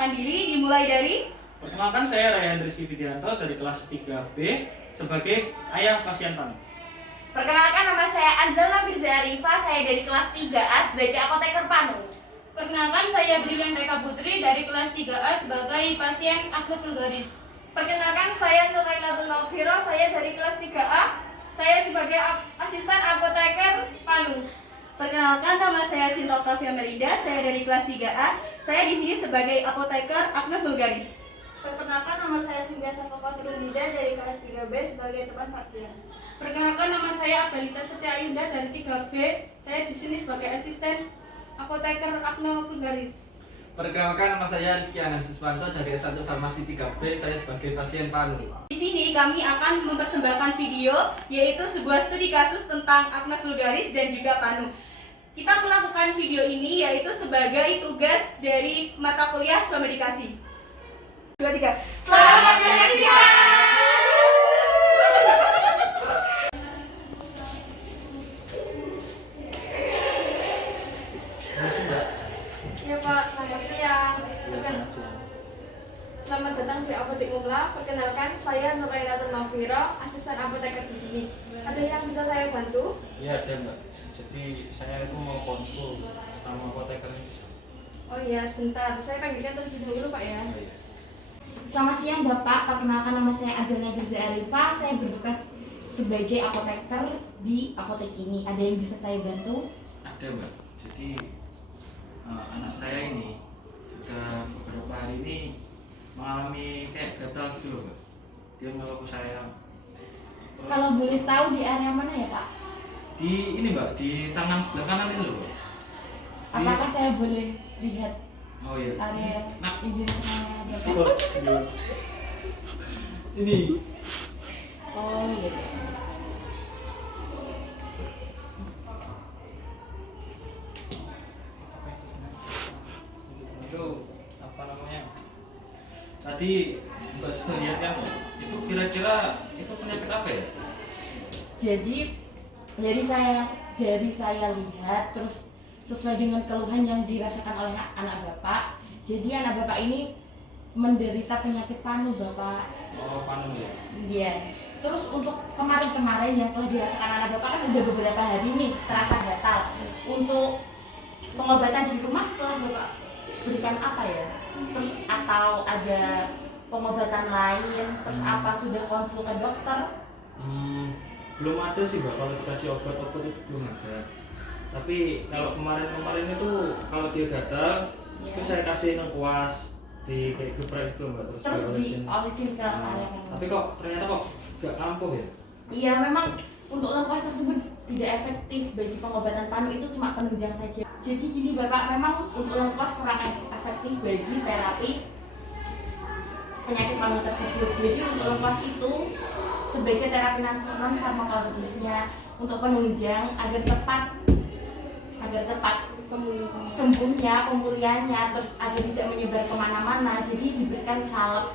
memperkenalkan diri, dimulai dari... Perkenalkan, saya Rayhan Rizky Widianto dari kelas 3B sebagai ayah pasien PANU. Perkenalkan, nama saya Anzalna Firza Arifa, saya dari kelas 3A sebagai apoteker PANU. Perkenalkan, saya Brilian Eka Putri dari kelas 3A sebagai pasien akne vulgaris. Perkenalkan, saya Nurainatul Malviro, saya dari kelas 3A, saya sebagai asisten apoteker PANU. Perkenalkan, nama saya Sinta Octavia Merida, saya dari kelas 3A, saya di sini sebagai apoteker akne vulgaris. Perkenalkan, nama saya Sintia Safa Nida dari kelas 3B sebagai teman pasien. Perkenalkan, nama saya Abelita Setia Indah dari 3B. Saya di sini sebagai asisten apoteker akne vulgaris. Perkenalkan, nama saya Rizky Anandiswanto dari S1 Farmasi 3B, saya sebagai pasien PANU. Di sini kami akan mempersembahkan video, yaitu sebuah studi kasus tentang akne vulgaris dan juga PANU. Kita melakukan video ini yaitu sebagai tugas dari mata kuliah Swamedikasi. 2, 3. Selamat menyaksikan! Masih Mbak? Ya Pak, selamat siang. Selamat siang. Selamat datang di Apotek Umla. Perkenalkan, saya Nurainatul Malviro, asisten apoteker di sini. Ada yang bisa saya bantu? Iya ada Mbak. Jadi saya itu mau konsul sama apotekernya bisa. Oh iya, sebentar. Saya panggilnya terlebih dahulu Pak ya. Oh, iya. Selamat siang Bapak, perkenalkan nama saya Anzalna Firza Arifa. Saya bertugas sebagai apoteker di apotek ini. Ada yang bisa saya bantu? Ada Mbak. Jadi anak saya ini sudah beberapa hari ini mengalami kayak gatal gitu loh Mbak. Dia ngeluh ke saya. Terus Kalau boleh tahu di area mana ya Pak? di ini Mbak, di tangan sebelah kanan ini loh Mbak. Apakah saya boleh lihat Oh iya. area Nah, izin sama Bapak? oh, ini Oh iya. itu apa namanya? Tadi Mbak sudah lihat kan ya? Itu kira-kira itu penyakit apa ya? Jadi dari saya lihat terus sesuai dengan keluhan yang dirasakan oleh anak Bapak. Jadi anak Bapak ini menderita penyakit PANU Bapak. Oh, PANU ya? Iya. Terus untuk kemarin-kemarin yang telah dirasakan anak Bapak kan udah beberapa hari nih terasa gatal. Untuk pengobatan di rumah telah Bapak berikan apa ya? Terus atau ada pengobatan lain? Terus apa sudah konsul ke dokter? Belum ada sih Mbak, kalau dikasih obat-obat itu belum ada. Tapi kalau kemarin-kemarin itu kalau dia gatal, itu saya kasih lengkuas di kayak geprek itu Mbak, terus Terus diolesin. diolesin ke Nah, area tapi kok ternyata kok gak ampuh ya? Iya, memang untuk lengkuas tersebut tidak efektif bagi pengobatan PANU, itu cuma penunjang saja. Jadi gini Bapak, memang untuk lengkuas kurang efektif bagi terapi penyakit PANU tersebut. Jadi untuk lengkuas itu sebagai terapi non farmakologisnya untuk penunjang agar cepat sembuhnya, pemulihannya, terus agar tidak menyebar kemana-mana. Jadi diberikan salep.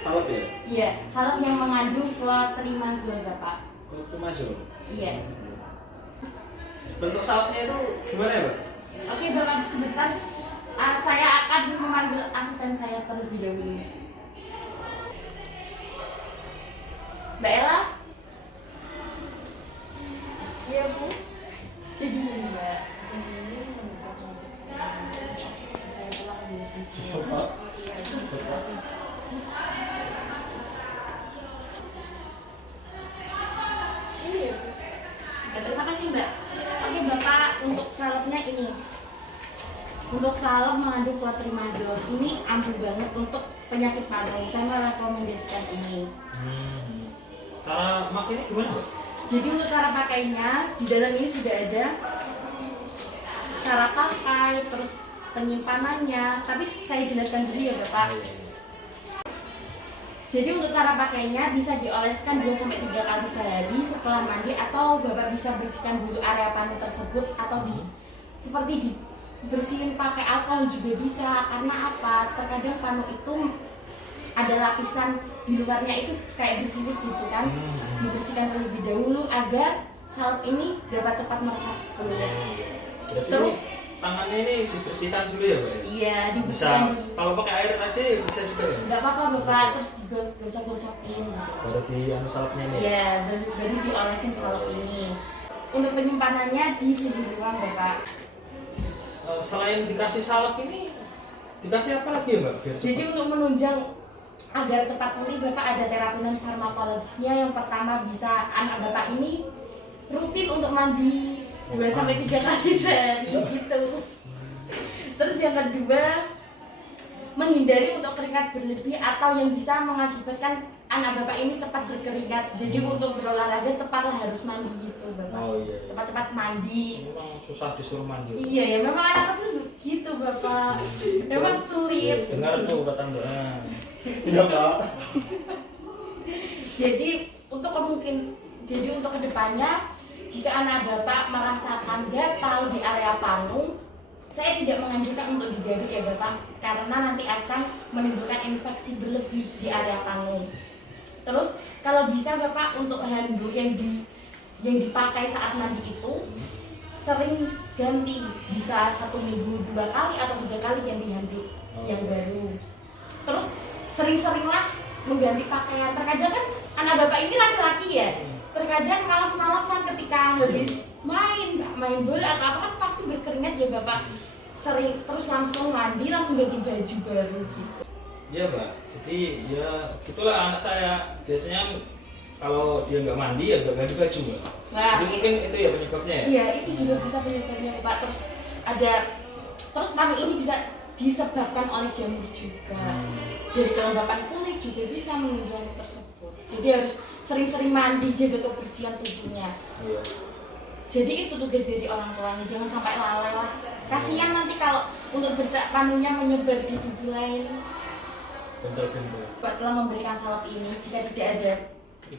Salep ya? Iya, salep yang mengandung clotrimazole Bapak. Clotrimazole? Iya. Bentuk salepnya itu gimana ya Mbak? Oke Bapak, sebentar. Saya akan memanggil asisten saya terlebih dahulu. Mbak Ella? Iya Bu. Jadi ini Mbak, sebenarnya menyebabkan saya telah menggunakan saya. Bapak? Ini ya Bu. Ya, terima kasih Mbak. Oke Bapak, untuk salepnya ini. Untuk salep mengandung clotrimazole, ini ampuh banget untuk penyakit PANU. Saya merekomendasikan ini. Cara makainya gimana Mbak? Jadi untuk cara pakainya, di dalam ini sudah ada cara pakai, terus penyimpanannya. Tapi saya jelaskan dulu ya Bapak. Jadi untuk cara pakainya bisa dioleskan 2-3 kali sehari setelah mandi, atau Bapak bisa bersihkan dulu area PANU tersebut, atau seperti dibersihin pakai alkohol juga bisa. Karena apa? Terkadang PANU itu ada lapisan di luarnya itu kayak bersilit gitu kan. Dibersihkan terlebih dahulu agar salep ini dapat cepat meresap kulit. Terus tangannya ini dibersihkan dulu ya Mbak? Iya, Bisa, dibersihkan dulu. kalau pakai air aja bisa juga ya? Nggak apa-apa bapak, terus digosok-gosokin gitu. Baru di anu salepnya ini? Iya, baru diolesin salep ini. Untuk penyimpanannya di suhu ruang bapak. Selain dikasih salep ini, dikasih apa lagi ya Mbak? Biar Jadi cepat? untuk menunjang agar cepat pulih bapak ada terapi non farmakologisnya. Yang pertama bisa anak bapak ini rutin untuk mandi 2-3 kali sehari gitu. Terus yang kedua, menghindari untuk keringat berlebih atau yang bisa mengakibatkan anak bapak ini cepat berkeringat. Jadi untuk berolahraga cepatlah harus mandi gitu bapak. Oh iya. Cepat-cepat mandi. Memang susah disuruh mandi. Iya ya, memang anak kecil gitu bapak. Memang sulit. Dengar tuh kata Mbak. Iya Pak. Jadi untuk kedepannya, jika anak bapak merasakan gatal di area panu, saya tidak menganjurkan untuk digaruk ya bapak, karena nanti akan menimbulkan infeksi berlebih di area panu. Terus kalau bisa bapak untuk handuk yang dipakai saat mandi itu sering ganti, bisa 1 minggu 2 kali atau 3 kali ganti handuk yang baru. Terus sering-seringlah mengganti pakaian. Terkadang kan anak bapak ini laki-laki ya, terkadang malas-malasan ketika habis main bola atau apa kan pasti berkeringat ya bapak. Sering terus langsung mandi, langsung ganti baju baru gitu. Iya Mbak, jadi ya gitulah anak saya. Biasanya kalau dia nggak mandi ya nggak ganti baju Mbak. Nah, Jadi mungkin itu ya penyebabnya ya? iya, itu juga bisa penyebabnya Pak. Terus panu ini bisa disebabkan oleh jamur juga. Dari kelembapan kulit juga bisa menunjang tersebut. Jadi harus sering-sering mandi, jaga kebersihan tubuhnya. Iya. Jadi itu tugas dari orang tuanya, jangan sampai lalai lah. Kasihan nanti kalau untuk bercak panunya menyebar di tubuh lain. Bentul-bentul. Bapak telah memberikan salep ini, jika tidak ada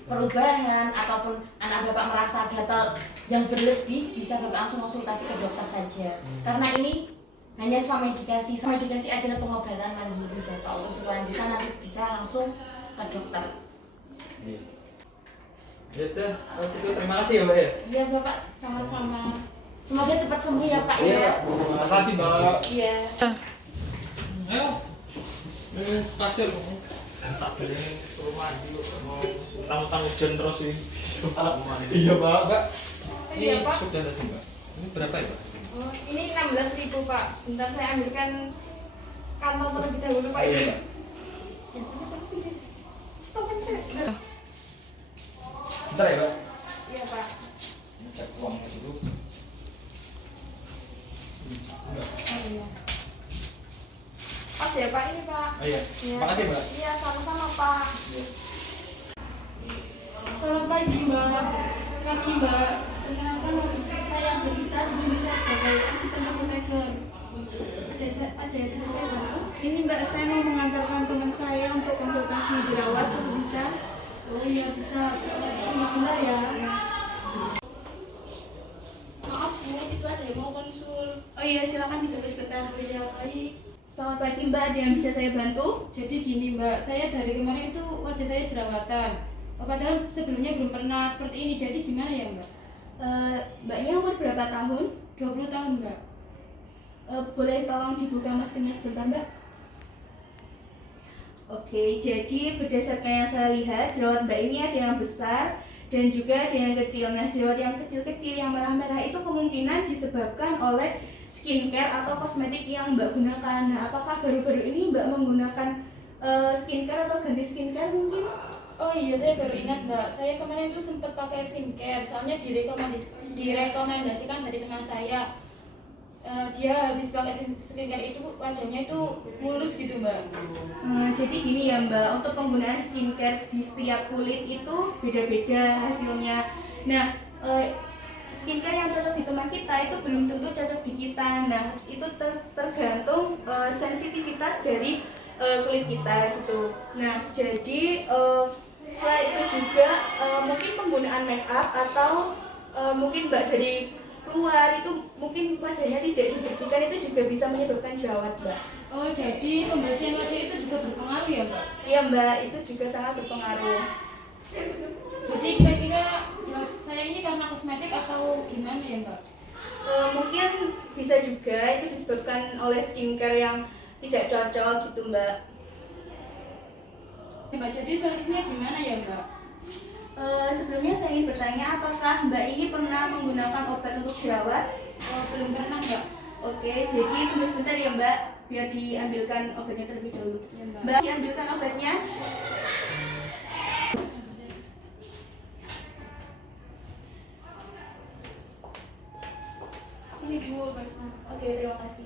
perubahan ataupun anak bapak merasa gatal yang berlebih, bisa bapak langsung konsultasi ke dokter saja. Karena ini hanya swamedikasi adalah pengobatan mandiri bapak. Untuk berlanjutan nanti bisa langsung ke dokter. Iya. Ya udah, kalau gitu terima kasih ya Mbak ya. Iya bapak, sama-sama. Semoga cepat sembuh ya pak Iya ya. Pak, terima kasih Mbak. Iya. Ayo, ini kasir tak beli rumah di mau tamu-tamu hujan terus ini. Iya Pak. Mbak, ini Iya, Pak. sudah tadi Mbak. Ini berapa ya Pak? Oh, ini 16.000 Pak. Bentar saya ambilkan kantong terlebih dahulu Pak. Iya Pak. Stopin saya. Bentar ya Pak. Iya Pak. Cek uangnya dulu. Oh, iya. Pas ya Pak ini Pak. Oh iya. Iya. Makasih Mbak. Iya sama-sama Pak. Selamat pagi Mbak. Pagi Mbak. Perkenalkan saya Belita. Di sini saya sebagai asisten apoteker. Ada yang bisa saya bantu? Ini Mbak, saya mau mengantarkan teman saya untuk konsultasi jerawat, bisa? Oh iya bisa. Tunggu sebentar ya. Maaf Bu, itu ada yang mau konsul. Oh iya, silakan ditunggu sebentar. Oh iya baik. Selamat pagi Mbak, ada yang bisa saya bantu? Jadi gini Mbak, saya dari kemarin itu wajah saya jerawatan. Padahal sebelumnya belum pernah seperti ini. Jadi gimana ya Mbak? Mbaknya umur berapa tahun? 20 tahun Mbak. Boleh tolong dibuka maskernya sebentar Mbak? Oke, jadi berdasarkan yang saya lihat, jerawat Mbak ini ada yang besar dan juga ada yang kecil. Nah, jerawat yang kecil-kecil yang merah-merah itu kemungkinan disebabkan oleh skincare atau kosmetik yang Mbak gunakan. Nah, apakah baru-baru ini Mbak menggunakan skincare atau ganti skincare mungkin? Oh iya, saya baru ingat Mbak. Saya kemarin itu sempat pakai skincare. Soalnya direkomendasikan dari teman saya. Dia habis pakai skincare itu wajahnya itu mulus gitu Mbak. Jadi gini ya Mbak, untuk penggunaan skincare di setiap kulit itu beda-beda hasilnya. Nah, skincare yang cocok di teman kita itu belum tentu cocok di kita. Nah, itu tergantung sensitivitas dari kulit kita gitu. Nah, jadi selain itu juga mungkin penggunaan make up atau mungkin Mbak dari luar itu mungkin wajahnya tidak dibersihkan itu juga bisa menyebabkan jerawat Mbak. Oh jadi pembersihan wajah itu juga berpengaruh ya Mbak? Iya Mbak, itu juga sangat berpengaruh. Jadi kira-kira jerawat saya ini karena kosmetik atau gimana ya Mbak? Mungkin bisa juga itu disebabkan oleh skincare yang tidak cocok gitu Mbak. Mbak, jadi solusinya gimana ya Mbak? Sebelumnya saya ingin bertanya, apakah Mbak ini pernah menggunakan obat untuk jerawat? Belum pernah Mbak. Oke, jadi tunggu sebentar ya Mbak, biar diambilkan obatnya terlebih dahulu. Ya, Mbak. Mbak, diambilkan obatnya. Ini Bu obatnya. Oke, terima kasih.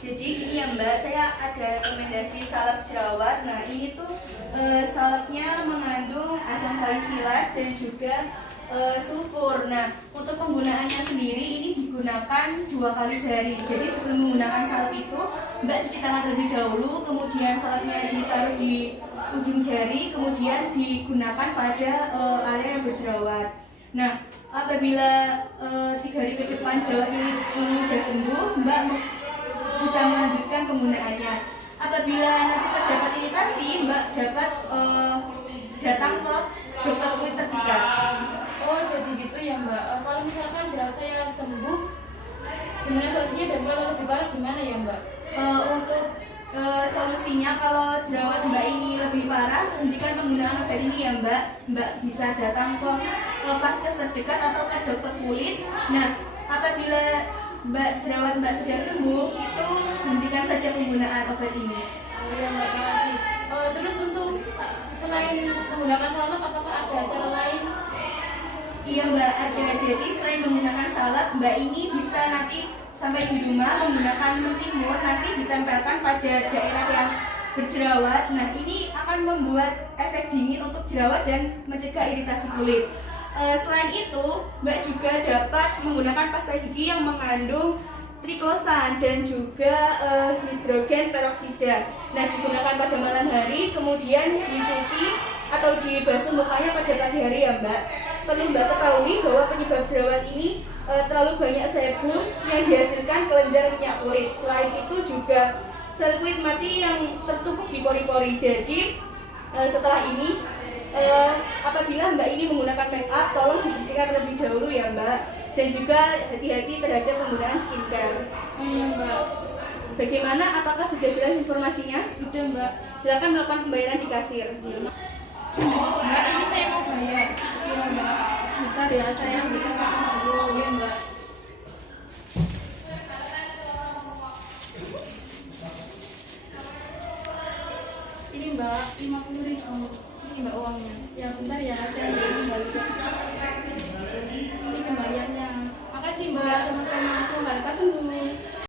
Jadi gini ya Mbak, saya ada rekomendasi salep jerawat. Nah ini tuh salepnya mengandung asam salisilat dan juga sulfur. Nah untuk penggunaannya sendiri ini digunakan 2 kali sehari. Jadi sebelum menggunakan salep itu Mbak cuci tangan terlebih dahulu, kemudian salepnya ditaruh di ujung jari, kemudian digunakan pada area yang berjerawat. Nah apabila 3 hari ke depan jerawatnya ini sudah sembuh, Mbak bisa melanjutkan penggunaannya. Apabila nanti terdapat iritasi, Mbak dapat datang ke dokter kulit terdekat. Oh jadi gitu ya Mbak. Kalau misalkan jerawat saya sembuh, gimana solusinya, dan kalau lebih parah gimana ya Mbak? Untuk solusinya, kalau jerawat Mbak ini lebih parah, hentikan penggunaan obat ini ya Mbak. Mbak bisa datang ke vaskes terdekat atau ke dokter kulit. Nah apabila jerawat Mbak sudah sembuh, itu hentikan saja penggunaan obat ini. Oh ya Mbak, makasih. Terus untuk selain menggunakan salep, apakah ada cara lain? Iya Mbak, ada. Jadi selain menggunakan salep, Mbak ini bisa nanti sampai di rumah menggunakan mentimur, nanti ditempelkan pada daerah yang berjerawat. Nah ini akan membuat efek dingin untuk jerawat dan mencegah iritasi kulit. Selain itu, Mbak juga dapat menggunakan pasta gigi yang mengandung triklosan dan juga hidrogen peroksida. Nah, digunakan pada malam hari, kemudian dicuci atau dibasuh mukanya pada pagi hari ya Mbak. Perlu Mbak ketahui bahwa penyebab jerawat ini terlalu banyak sebum yang dihasilkan kelenjar minyak kulit. Selain itu juga sel kulit mati yang tertumpuk di pori-pori. Jadi setelah ini apabila Mbak ini menggunakan make up, tolong dibersihkan terlebih dahulu ya Mbak, dan juga hati-hati terhadap penggunaan skincare. Mbak. Bagaimana? Apakah sudah jelas informasinya? Sudah Mbak. Silakan melakukan pembayaran di kasir. Mbak, ini saya mau bayar. Iya Mbak. Sebentar ya, saya berikan uang dulu ya Mbak. Ini Mbak, 50.000. Ini Mbak uangnya. Ya bentar ya, saya